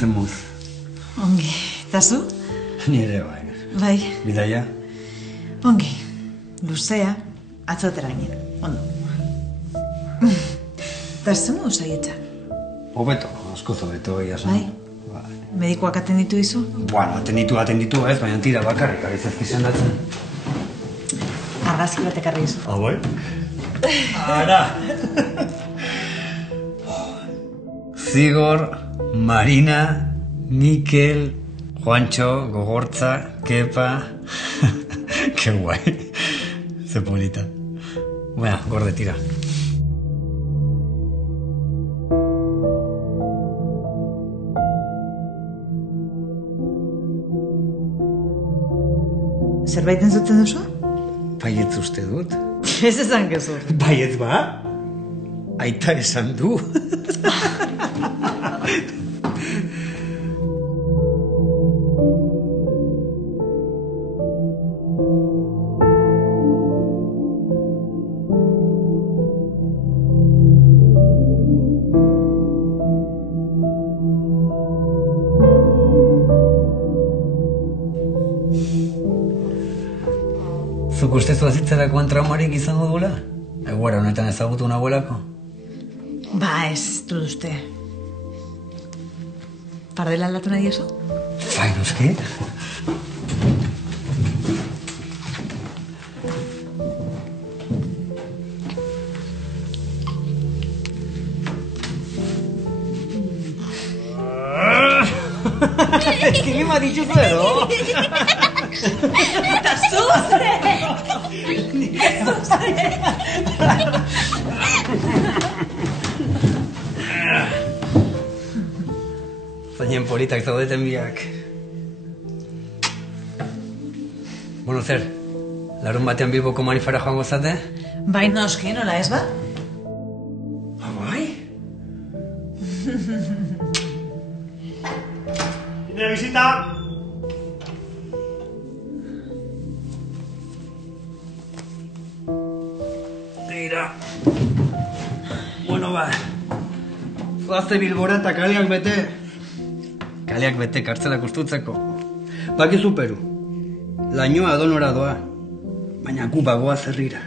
zemuz. Ongi, eta zu? Ni ere bai. Bai. Bidaia? Ongi, luzea, atzotera ginen, ondo. Eta zemuz aietza? Hobeto, askoz hobeto, egia Bai? Medikoak atenditu dizu? Bueno, atenditu ez, baina tira bakarrik, ari zazkizan datzen. Argazki bat ekarri dizu. Bai? Ara! Zigor, Marina, Mikel, Juancho, Gogortza, Kepa... Ke guai. Ze polita. Bueno, gorde tira. Zerbait entzuten duzu? Baietz uste dut. Ez esan gezu. Baietz ba? Aita esan du. Zuk ustezu azitzerakoan traumarik izango duela? Eguera honetan ezagutu nagoelako? Ba, ez dut uste. Pardela aldatu nahi eso? Bai, noski. Ez que lima dituzu edo? Eta zuze! Zainen politak zaudeten biak. Bueno, zer? Larun batean Bilboko Marifara joango zate? Bai, noski, nola ez ba? Bai? Tiene visita. Tira. Bueno, ba. Zoazte Bilbora eta kaleak bete. Kaleak bete kartzelak ustutzeko. Bakizu Peru. Lainoa adonora doa. Baina gu bagoa zerrira.